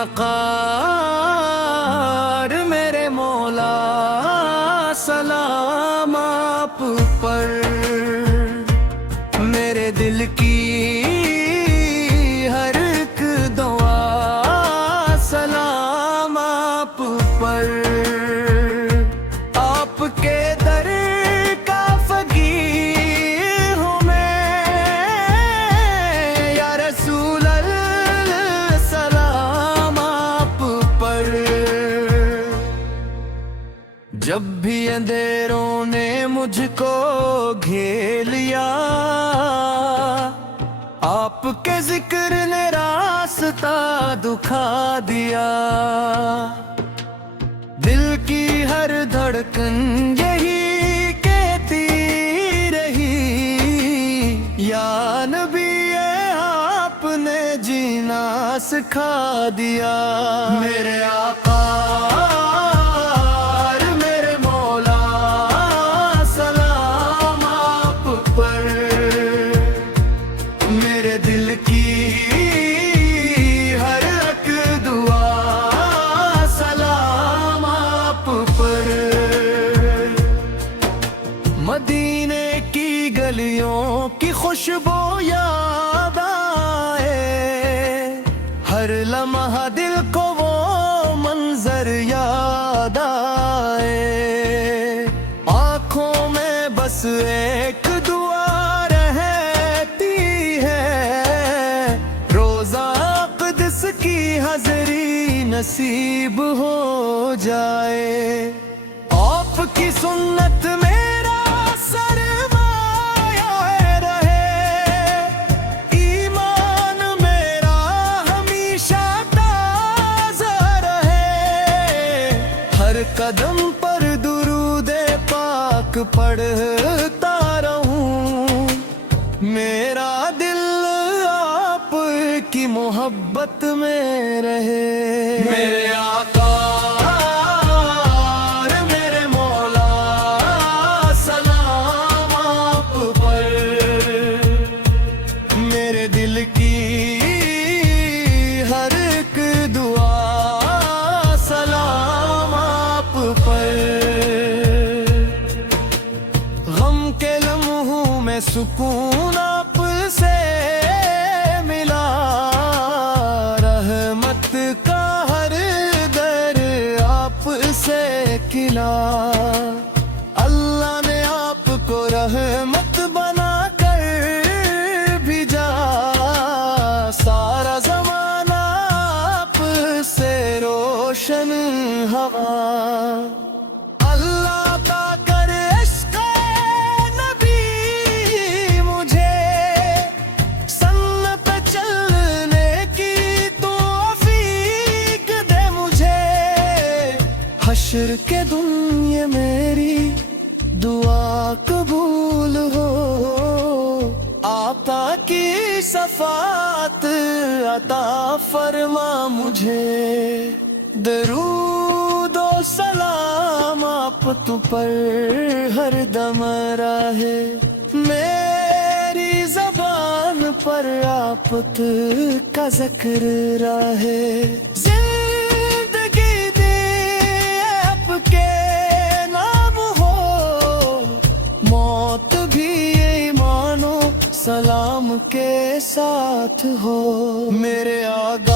وقار میرے مولا سلام آپ پر، میرے دل کی ہر ایک دعا سلام آپ پر، آپ کے در کا فقیر ہوں میں یا رسول اللہ سلام آپ پر۔ جب بھی اندھیروں نے مجھ کو گھیر لیا، آپ کے ذکر نے راستہ دکھا دیا، دل کی ہر دھڑکن یہی کہتی رہی، یا نبی آپ نے جینا سکھا دیا۔ میرے آقا مدینے کی گلیوں کی خوشبو یاد آئے، ہر لمحہ دل کو وہ منظر یاد آئے، آنکھوں میں بس ایک دعا رہتی ہے، روزہ قدس کی حاضری نصیب ہو جائے، آپ کی سنت میں قدم پر درود پاک پڑھتا رہوں، میرا دل آپ کی محبت میں رہے۔ میرے آقا میرے مولا سلام آپ پر، میرے دل کی ہر ایک دعا غم کے لمحوں میں سکون آپ سے ملا، رحمت کا ہر در آپ سے کھلا، اللہ نے آپ کو رحمت بنا کر بھیجا، سارا زمانہ آپ سے روشن ہوا، حشر کے دن یہ میری دعا قبول ہو، آقا کی شفاعت عطا فرما مجھے، درود و سلام آپ تو پر ہر دم رہے، میری زبان پر آپ کا ذکر رہے، سلام کے ساتھ ہو، میرے آگے